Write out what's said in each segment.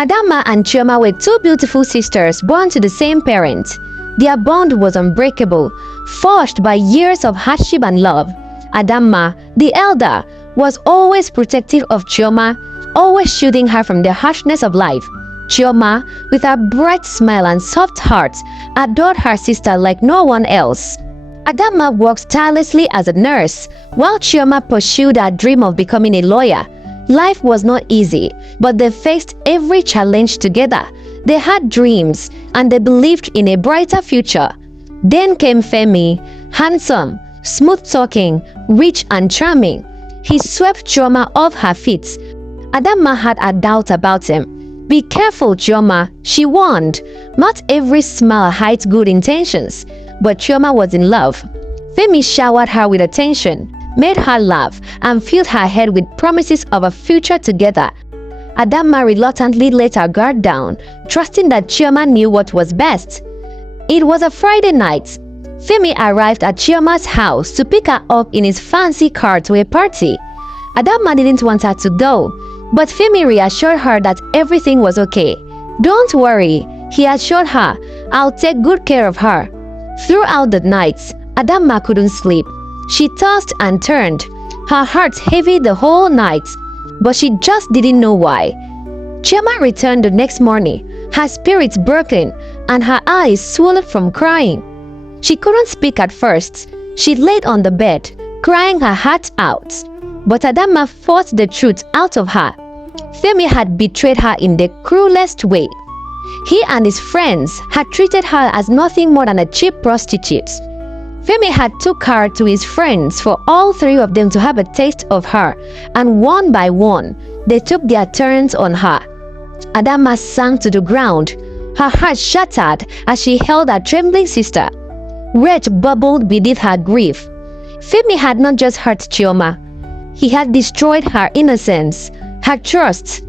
Adamma and Chioma were two beautiful sisters born to the same parents. Their bond was unbreakable, forged by years of hardship and love. Adamma, the elder, was always protective of Chioma, always shielding her from the harshness of life. Chioma, with her bright smile and soft heart, adored her sister like no one else. Adamma worked tirelessly as a nurse, while Chioma pursued her dream of becoming a lawyer. Life was not easy, but they faced every challenge together. They had dreams, and they believed in a brighter future. Then came Femi, handsome, smooth-talking, rich and charming. He swept Chioma off her feet. Adamma had a doubt about him. "Be careful, Chioma," she warned. Not every smile hides good intentions, but Chioma was in love. Femi showered her with attention, made her laugh, and filled her head with promises of a future together. Adamma reluctantly let her guard down, trusting that Chioma knew what was best. It was a Friday night. Femi arrived at Chioma's house to pick her up in his fancy car to a party. Adamma didn't want her to go, but Femi reassured her that everything was okay. "Don't worry," he assured her, "I'll take good care of her." Throughout the night, Adamma couldn't sleep. She tossed and turned, her heart heavy the whole night, but she just didn't know why. Chioma returned the next morning, her spirits broken and her eyes swollen from crying. She couldn't speak at first. She laid on the bed, crying her heart out. But Adamma forced the truth out of her. Femi had betrayed her in the cruelest way. He and his friends had treated her as nothing more than a cheap prostitute. Femi had took her to his friends for all three of them to have a taste of her, and one by one, they took their turns on her. Adamma sank to the ground, her heart shattered as she held her trembling sister. Rage bubbled beneath her grief. Femi had not just hurt Chioma, he had destroyed her innocence, her trust.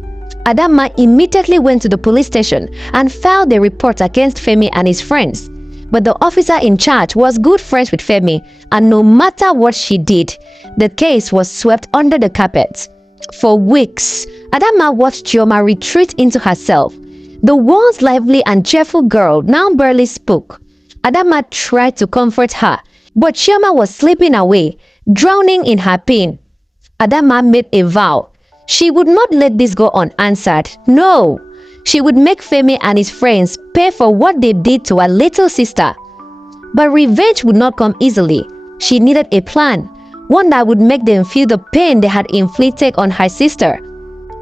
Adamma immediately went to the police station and filed a report against Femi and his friends. But the officer in charge was good friends with Femi, and no matter what she did, the case was swept under the carpet. For weeks, Adamma watched Chioma retreat into herself. The once lively and cheerful girl now barely spoke. Adamma tried to comfort her, but Chioma was slipping away, drowning in her pain. Adamma made a vow. She would not let this go unanswered. No! She would make Femi and his friends pay for what they did to her little sister. But revenge would not come easily. She needed a plan, one that would make them feel the pain they had inflicted on her sister.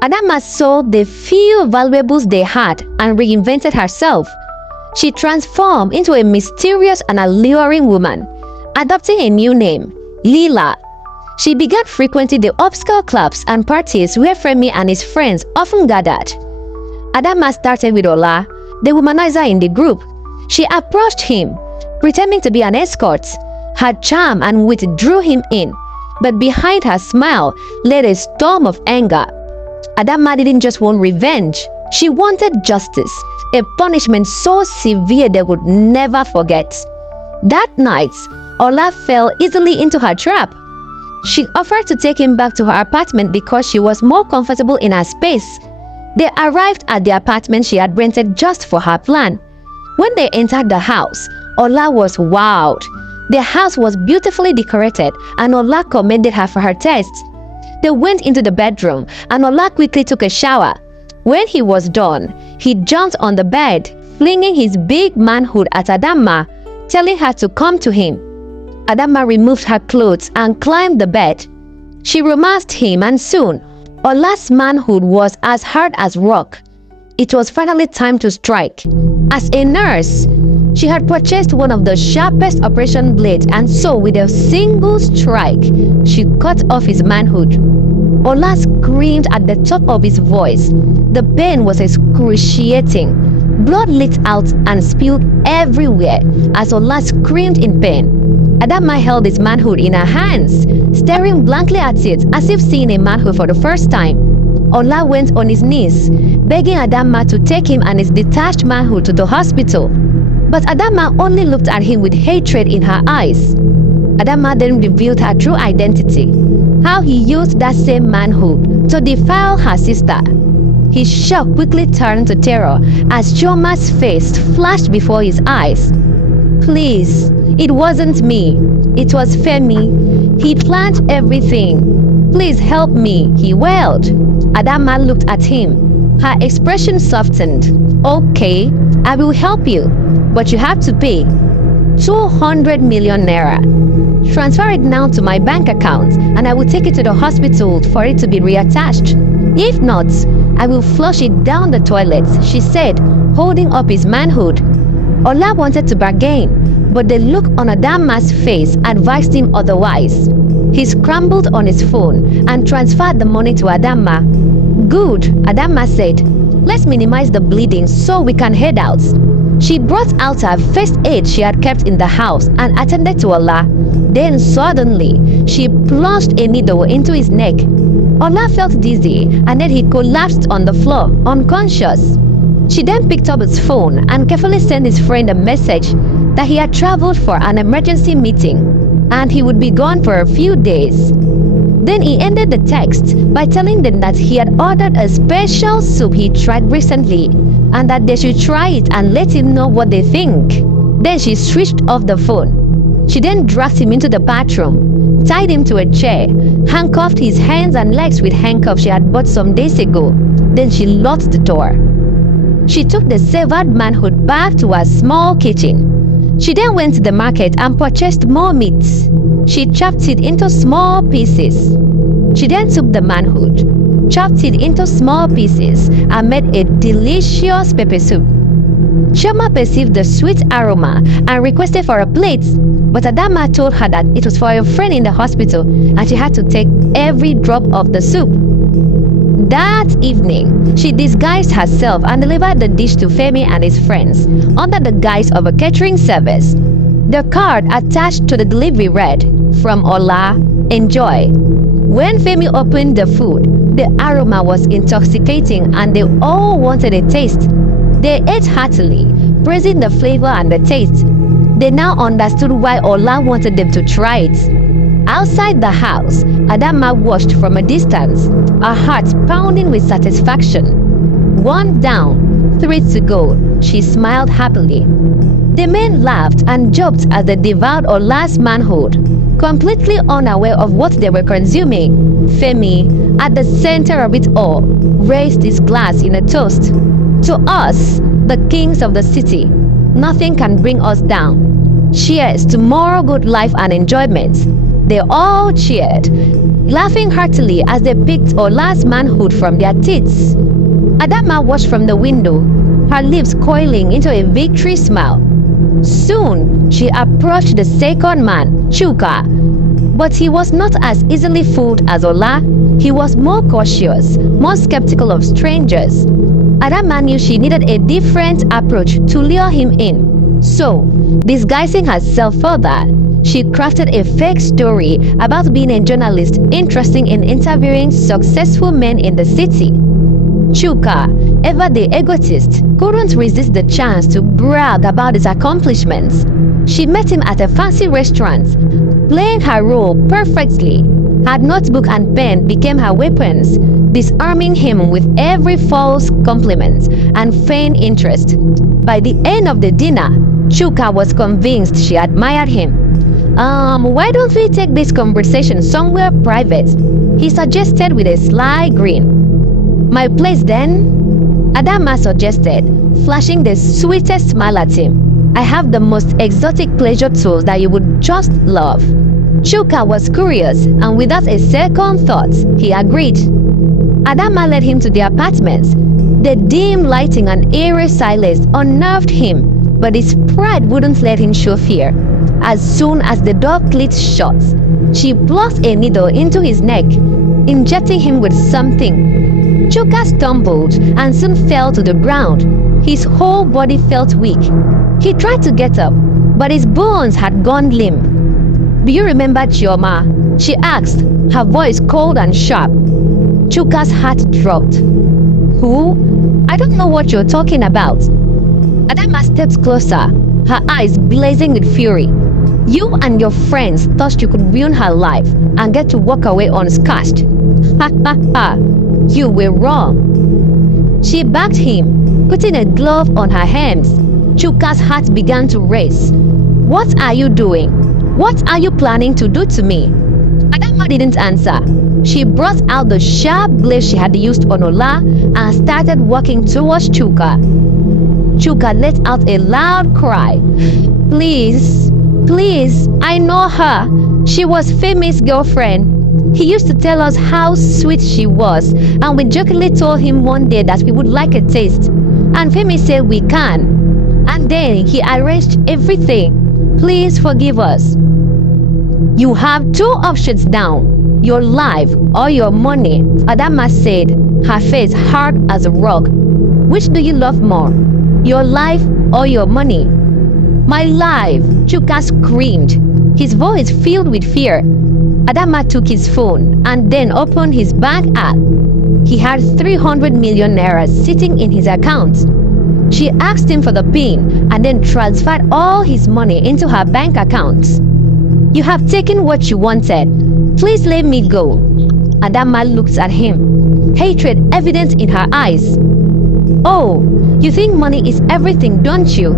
Adamma sold the few valuables they had and reinvented herself. She transformed into a mysterious and alluring woman, adopting a new name, Lila. She began frequenting the obscure clubs and parties where Femi and his friends often gathered. Adamma started with Ola, the womanizer in the group. She approached him, pretending to be an escort. Her charm and wit drew him in, but behind her smile lay a storm of anger. Adamma didn't just want revenge, she wanted justice, a punishment so severe they would never forget. That night, Ola fell easily into her trap. She offered to take him back to her apartment because she was more comfortable in her space. They arrived at the apartment she had rented just for her plan. When they entered the house, Ola was wowed. The house was beautifully decorated, and Ola commended her for her taste. They went into the bedroom, and Ola quickly took a shower. When he was done, he jumped on the bed, flinging his big manhood at Adamma, telling her to come to him. Adamma removed her clothes and climbed the bed. She romanced him, and soon, Ola's manhood was as hard as rock. It was finally time to strike. As a nurse, she had purchased one of the sharpest operation blades, and so with a single strike, she cut off his manhood. Ola screamed at the top of his voice. The pain was excruciating. Blood leaked out and spilled everywhere as Ola screamed in pain. Adamma held his manhood in her hands, staring blankly at it as if seeing a manhood for the first time. Ola went on his knees, begging Adamma to take him and his detached manhood to the hospital. But Adamma only looked at him with hatred in her eyes. Adamma then revealed her true identity, how he used that same manhood to defile her sister. His shock quickly turned to terror as Chioma's face flashed before his eyes. Please, it wasn't me. It was Femi. He planned everything. Please help me, he wailed. Adamma looked at him. Her expression softened. Okay, I will help you, but you have to pay 200 million naira. Transfer it now to my bank account and I will take it to the hospital for it to be reattached. If not, I will flush it down the toilet, she said, holding up his manhood. Ola wanted to bargain, but the look on Adamma's face advised him otherwise. He scrambled on his phone and transferred the money to Adamma. Good, Adamma said. Let's minimize the bleeding so we can head out. She brought out her first aid she had kept in the house and attended to Ola. Then suddenly, she plunged a needle into his neck. Ola felt dizzy and then he collapsed on the floor, unconscious. She then picked up his phone and carefully sent his friend a message that he had traveled for an emergency meeting and he would be gone for a few days. Then he ended the text by telling them that he had ordered a special soup he tried recently and that they should try it and let him know what they think. Then she switched off the phone. She then dragged him into the bathroom, tied him to a chair, handcuffed his hands and legs with handcuffs she had bought some days ago. Then she locked the door. She took the severed manhood back to her small kitchen. She then went to the market and purchased more meat. She chopped it into small pieces. She then took the manhood, chopped it into small pieces, and made a delicious pepper soup. Chioma perceived the sweet aroma and requested for a plate, but Adamma told her that it was for a friend in the hospital and she had to take every drop of the soup. That evening, she disguised herself and delivered the dish to Femi and his friends under the guise of a catering service. The card attached to the delivery read, "From Ola, enjoy." When Femi opened the food, the aroma was intoxicating and they all wanted a taste. They ate heartily, praising the flavor and the taste. They now understood why Ola wanted them to try it. Outside the house, Adamma watched from a distance, her heart pounding with satisfaction. One down, 3 to go, she smiled happily. The men laughed and joked as they devoured Ola's manhood, completely unaware of what they were consuming. Femi, at the center of it all, raised his glass in a toast. To us, the kings of the city, nothing can bring us down. Cheers to more good life and enjoyment. They all cheered, laughing heartily as they picked Ola's manhood from their teeth. Adamma watched from the window, her lips coiling into a victory smile. Soon, she approached the second man, Chuka. But he was not as easily fooled as Ola. He was more cautious, more skeptical of strangers. Adamma knew she needed a different approach to lure him in. So, disguising herself further, she crafted a fake story about being a journalist interested in interviewing successful men in the city. Chuka, ever the egotist, couldn't resist the chance to brag about his accomplishments. She met him at a fancy restaurant, playing her role perfectly. Her notebook and pen became her weapons, disarming him with every false compliment and feigned interest. By the end of the dinner, Chuka was convinced she admired him. Why don't we take this conversation somewhere private? He suggested with a sly grin. My place then? Adamma suggested, flashing the sweetest smile at him. I have the most exotic pleasure tools that you would just love. Chuka was curious, and without a second thought, he agreed. Adamma led him to the apartments. The dim lighting and eerie silence unnerved him, but his pride wouldn't let him show fear. As soon as the door clicked shut, she plugged a needle into his neck, injecting him with something. Chuka stumbled and soon fell to the ground. His whole body felt weak. He tried to get up, but his bones had gone limp. Do you remember Chioma? She asked, her voice cold and sharp. Chuka's heart dropped. Who? I don't know what you're talking about. Adamma stepped closer, her eyes blazing with fury. You and your friends thought you could ruin her life and get to walk away unscathed. Ha ha ha. You were wrong. She backed him, putting a glove on her hands. Chuka's heart began to race. What are you doing? What are you planning to do to me? Adamma didn't answer. She brought out the sharp blade she had used on Ola and started walking towards Chuka. Chuka let out a loud cry. Please, please, I know her. She was Femi's girlfriend. He used to tell us how sweet she was, and we jokingly told him one day that we would like a taste. And Femi said we can. And then he arranged everything. Please forgive us. You have two options now, your life or your money, Adamma said, her face hard as a rock. Which do you love more, your life or your money? My life, Chuka screamed, his voice filled with fear. Adamma took his phone and then opened his bank app. He had 300 million naira sitting in his account. She asked him for the PIN and then transferred all his money into her bank account. You have taken what you wanted. Please let me go. Adamma looked at him, hatred evident in her eyes. Oh, you think money is everything, don't you?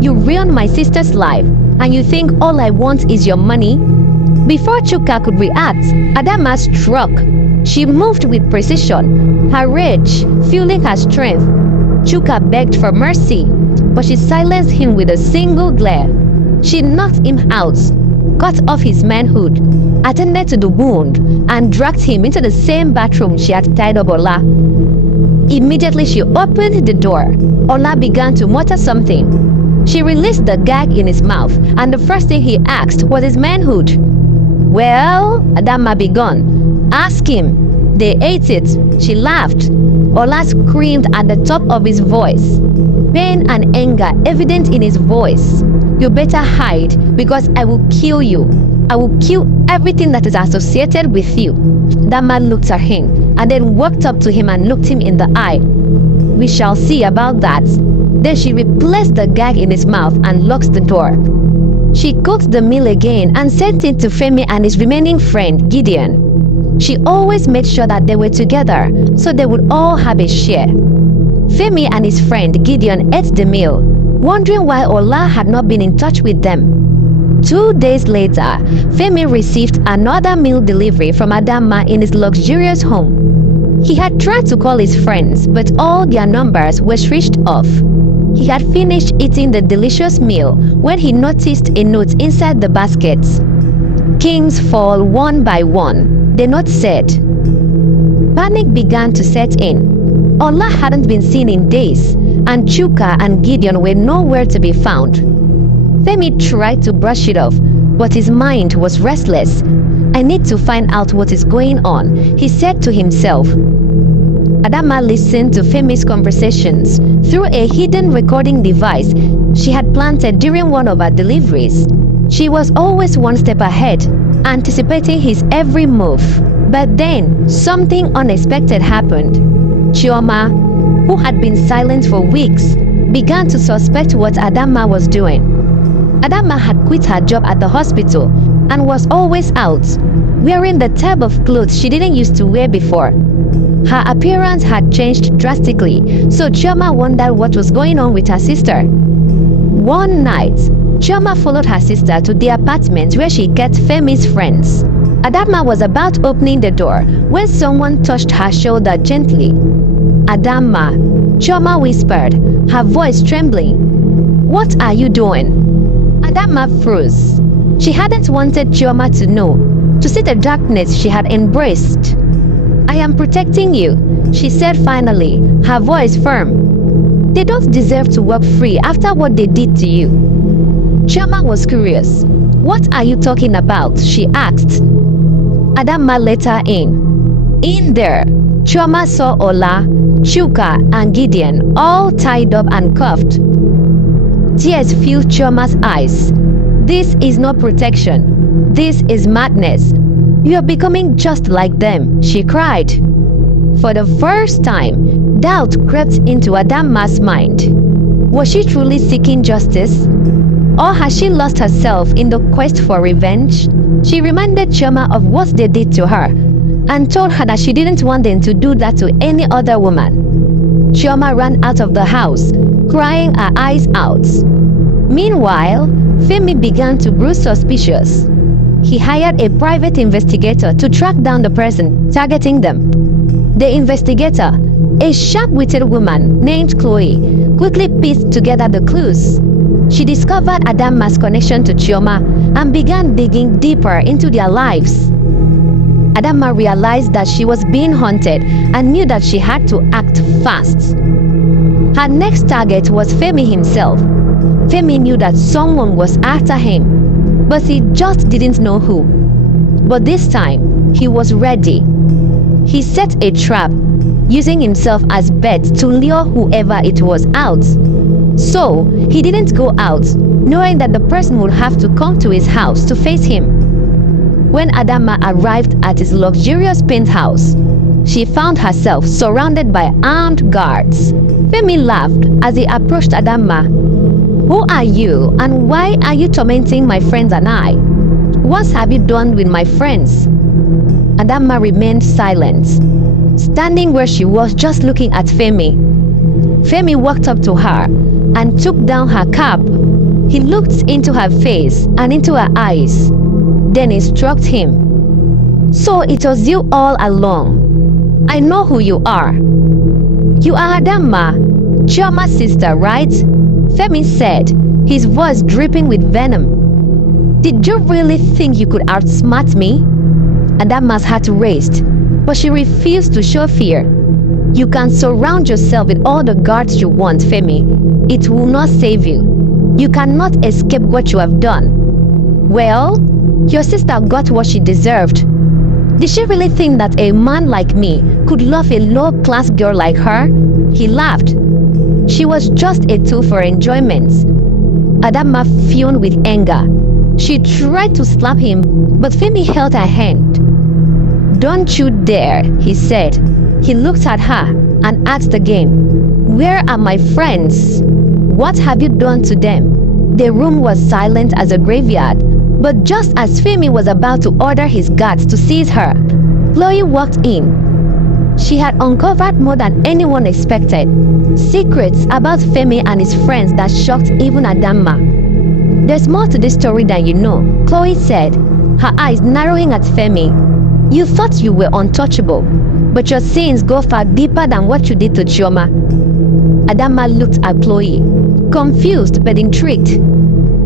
You ruined my sister's life, and you think all I want is your money? Before Chuka could react, Adamma struck. She moved with precision, her rage fueling her strength. Chuka begged for mercy, but she silenced him with a single glare. She knocked him out, cut off his manhood, attended to the wound, and dragged him into the same bathroom she had tied up Ola. Immediately she opened the door. Ola began to mutter something. She released the gag in his mouth, and the first thing he asked was his manhood. Well, Adamma began. Ask him. They ate it. She laughed. Ola screamed at the top of his voice, pain and anger evident in his voice. You better hide, because I will kill you. I will kill everything that is associated with you. Adamma looked at him and then walked up to him and looked him in the eye. We shall see about that. Then she replaced the gag in his mouth and locked the door. She cooked the meal again and sent it to Femi and his remaining friend, Gideon. She always made sure that they were together, so they would all have a share. Femi and his friend Gideon ate the meal, wondering why Ola had not been in touch with them. 2 days later, Femi received another meal delivery from Adamma in his luxurious home. He had tried to call his friends, but all their numbers were switched off. He had finished eating the delicious meal when he noticed a note inside the basket. Kings fall one by one, the note said. Panic began to set in. Ola hadn't been seen in days, and Chuka and Gideon were nowhere to be found. Femi tried to brush it off, but his mind was restless. I need to find out what is going on, he said to himself. Adamma listened to Femi's conversations through a hidden recording device she had planted during one of her deliveries. She was always one step ahead, anticipating his every move. But then, something unexpected happened. Chioma, who had been silent for weeks, began to suspect what Adamma was doing. Adamma had quit her job at the hospital and was always out, wearing the type of clothes she didn't used to wear before. Her appearance had changed drastically, so Chioma wondered what was going on with her sister. One night, Chioma followed her sister to the apartment where she kept Femi's friends. Adamma was about opening the door when someone touched her shoulder gently. Adamma, Chioma whispered, her voice trembling. What are you doing? Adamma froze. She hadn't wanted Chioma to know, to see the darkness she had embraced. I am protecting you, she said finally, her voice firm. They don't deserve to walk free after what they did to you. Chioma was curious. What are you talking about? She asked. Adamma let her in. In there, Chioma saw Ola, Chuka, and Gideon all tied up and cuffed. Tears filled Chioma's eyes. This is not protection. This is madness. You are becoming just like them, she cried. For the first time, doubt crept into Adamma's mind. Was she truly seeking justice? Or had she lost herself in the quest for revenge? She reminded Chioma of what they did to her and told her that she didn't want them to do that to any other woman. Chioma ran out of the house, crying her eyes out. Meanwhile, Femi began to grow suspicious. He hired a private investigator to track down the person targeting them. The investigator, a sharp-witted woman named Chloe, quickly pieced together the clues. She discovered Adamma's connection to Chioma and began digging deeper into their lives. Adamma realized that she was being hunted and knew that she had to act fast. Her next target was Femi himself. Femi knew that someone was after him, but he just didn't know who. But this time, he was ready. He set a trap, using himself as bait to lure whoever it was out. So, he didn't go out, knowing that the person would have to come to his house to face him. When Adamma arrived at his luxurious penthouse, she found herself surrounded by armed guards. Femi laughed as he approached Adamma. "Who are you, and why are you tormenting my friends and I? What have you done with my friends?" Adamma remained silent, standing where she was just looking at Femi. Femi walked up to her and took down her cap. He looked into her face and into her eyes. Then he struck him. "So it was you all along. I know who you are. You are Adamma, Chioma's sister, right?" Femi said, his voice dripping with venom. "Did you really think you could outsmart me?" Adamma's heart raced, but she refused to show fear. "You can surround yourself with all the guards you want, Femi. It will not save you. You cannot escape what you have done." "Well, your sister got what she deserved. Did she really think that a man like me could love a low-class girl like her?" He laughed. "She was just a tool for enjoyment." Adamma fumed with anger. She tried to slap him, but Femi held her hand. "Don't you dare," he said. He looked at her and asked again, "Where are my friends? What have you done to them?" The room was silent as a graveyard, but just as Femi was about to order his guards to seize her, Chloe walked in. She had uncovered more than anyone expected, secrets about Femi and his friends that shocked even Adamma. "There's more to this story than you know," Chloe said, her eyes narrowing at Femi. "You thought you were untouchable, but your sins go far deeper than what you did to Chioma." Adamma looked at Chloe, confused but intrigued.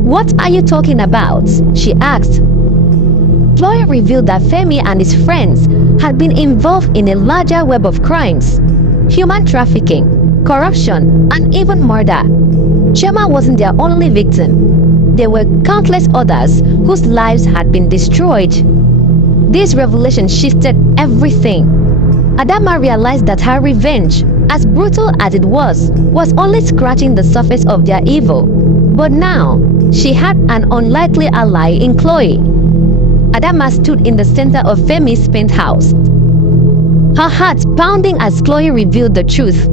"What are you talking about?" she asked. Chloe revealed that Femi and his friends had been involved in a larger web of crimes: human trafficking, corruption, and even murder. Chioma wasn't their only victim. There were countless others whose lives had been destroyed. This revelation shifted everything. Adamma realized that her revenge, as brutal as it was only scratching the surface of their evil. But now, she had an unlikely ally in Chloe. Adamma stood in the center of Femi's penthouse, her heart pounding as Chloe revealed the truth.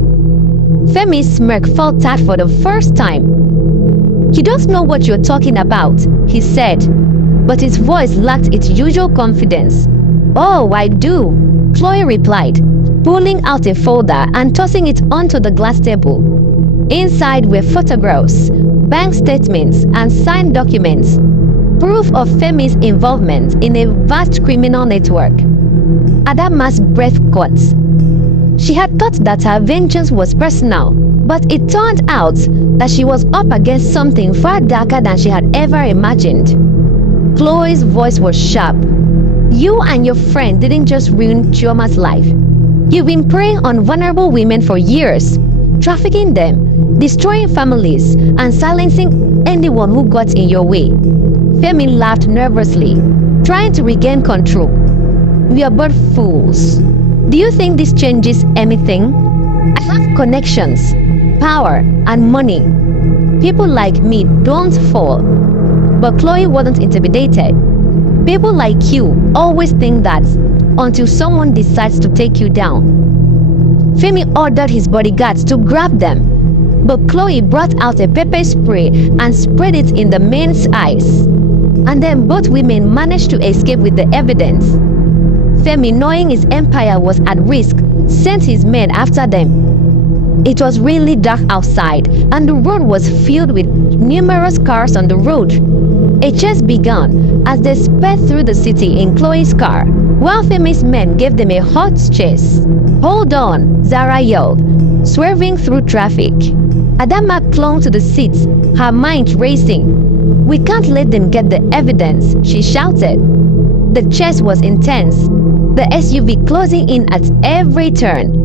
Femi's smirk felt out for the first time. "You don't know what you're talking about," he said, but his voice lacked its usual confidence. "Oh, I do," Chloe replied, pulling out a folder and tossing it onto the glass table. Inside were photographs, bank statements, and signed documents, proof of Femi's involvement in a vast criminal network. Adamma's breath caught. She had thought that her vengeance was personal, but it turned out that she was up against something far darker than she had ever imagined. Chloe's voice was sharp. "You and your friend didn't just ruin Chioma's life. You've been preying on vulnerable women for years, trafficking them, destroying families, and silencing anyone who got in your way." Femi laughed nervously, trying to regain control. "We are both fools. Do you think this changes anything? I have connections, power, and money. People like me don't fall." But Chloe wasn't intimidated. "People like you always think that until someone decides to take you down." Femi ordered his bodyguards to grab them, but Chloe brought out a pepper spray and sprayed it in the men's eyes. And then both women managed to escape with the evidence. Femi, knowing his empire was at risk, sent his men after them. It was really dark outside, and the road was filled with numerous cars on the road. A chase began as they sped through the city in Chloe's car, while famous men gave them a hot chase. "Hold on," Zara yelled, swerving through traffic. Adama clung to the seats, her mind racing. "We can't let them get the evidence," she shouted. The chase was intense, the SUV closing in at every turn.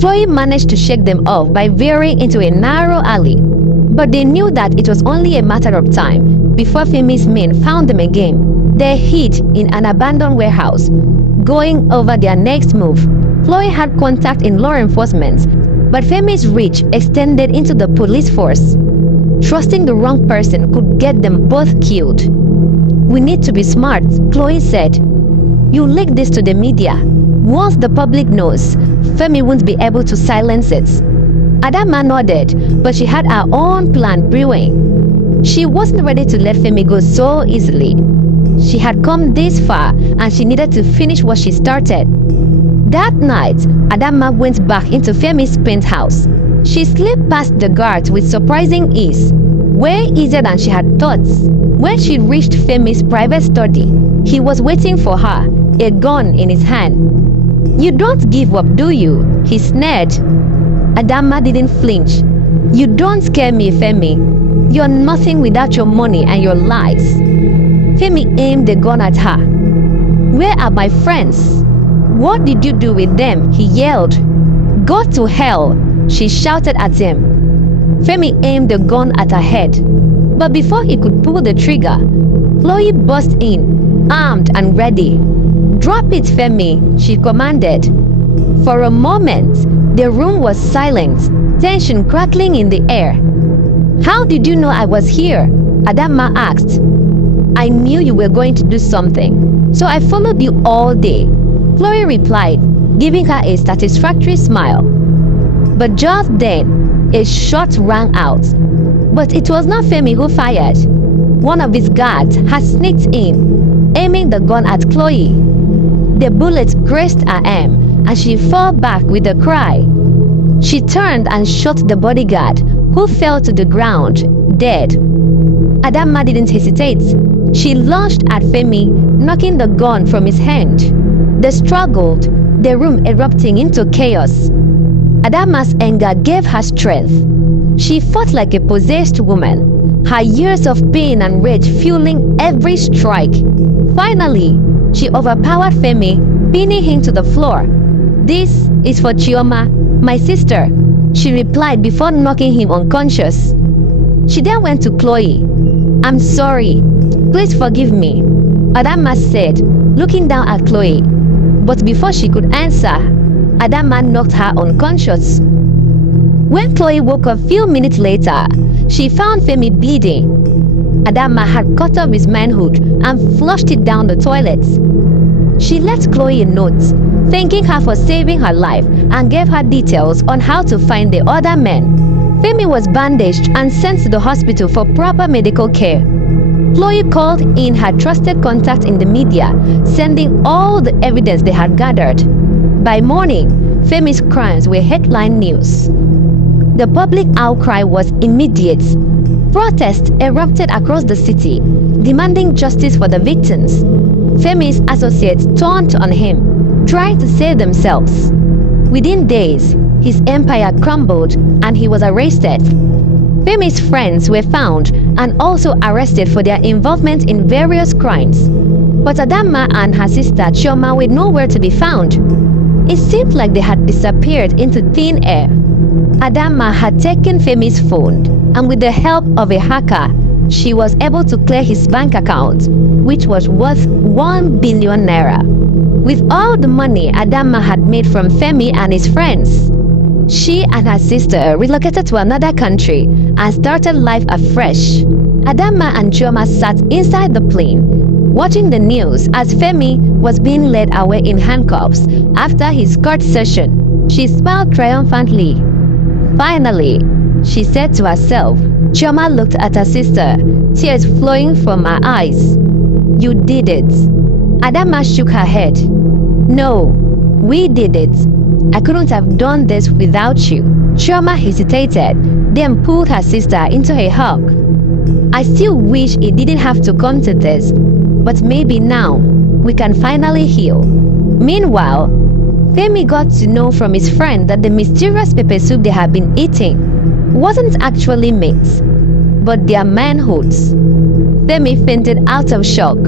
Chloe managed to shake them off by veering into a narrow alley, but they knew that it was only a matter of time before Femi's men found them again. They hid in an abandoned warehouse, going over their next move. Chloe had contact in law enforcement, but Femi's reach extended into the police force. Trusting the wrong person could get them both killed. "We need to be smart," Chloe said. "You leak this to the media. Once the public knows, Femi won't be able to silence it." Adama nodded, but she had her own plan brewing. She wasn't ready to let Femi go so easily. She had come this far, and she needed to finish what she started. That night, Adama went back into Femi's penthouse. She slipped past the guards with surprising ease, way easier than she had thought. When she reached Femi's private study, he was waiting for her, a gun in his hand. "You don't give up, do you?" he sneered. Adama didn't flinch. "You don't scare me, Femi. You're nothing without your money and your lies." Femi aimed the gun at her. "Where are my friends? What did you do with them?" he yelled. "Go to hell," she shouted at him. Femi aimed the gun at her head, but before he could pull the trigger, Chloe burst in, armed and ready. "Drop it, Femi," she commanded. For a moment, the room was silent, tension crackling in the air. "How did you know I was here?" Adama asked. "I knew you were going to do something, so I followed you all day," Chloe replied, giving her a satisfactory smile. But just then, a shot rang out. But it was not Femi who fired. One of his guards had sneaked in, aiming the gun at Chloe. The bullet grazed her arm, and she fell back with a cry. She turned and shot the bodyguard, who fell to the ground, dead. Adama didn't hesitate. She launched at Femi, knocking the gun from his hand. They struggled, the room erupting into chaos. Adama's anger gave her strength. She fought like a possessed woman, her years of pain and rage fueling every strike. Finally, she overpowered Femi, pinning him to the floor. "This is for Chioma, my sister," she replied before knocking him unconscious. She then went to Chloe. "I'm sorry. Please forgive me," Adama said, looking down at Chloe. But before she could answer, Adama knocked her unconscious. When Chloe woke up a few minutes later, she found Femi bleeding. Adama had cut off his manhood and flushed it down the toilet. She left Chloe a note, thanking her for saving her life, and gave her details on how to find the other men. Femi was bandaged and sent to the hospital for proper medical care. Chloe called in her trusted contact in the media, sending all the evidence they had gathered. By morning, Femi's crimes were headline news. The public outcry was immediate. Protests erupted across the city, demanding justice for the victims. Femi's associates turned on him, trying to save themselves. Within days, his empire crumbled and he was arrested. Femi's friends were found and also arrested for their involvement in various crimes. But Adama and her sister Chioma were nowhere to be found. It seemed like they had disappeared into thin air. Adama had taken Femi's phone, and with the help of a hacker, she was able to clear his bank account, which was worth 1 billion naira. With all the money Adama had made from Femi and his friends, she and her sister relocated to another country and started life afresh. Adama and Chioma sat inside the plane, watching the news as Femi was being led away in handcuffs after his court session. She smiled triumphantly. "Finally," she said to herself. Chioma looked at her sister, tears flowing from her eyes. "You did it." Adama shook her head. "No, we did it. I couldn't have done this without you. Chioma hesitated, then pulled her sister into a hug. I still wish it didn't have to come to this, but maybe now we can finally heal. Meanwhile, Femi got to know from his friend that the mysterious pepper soup they had been eating wasn't actually meat, but their manhoods. Femi fainted out of shock.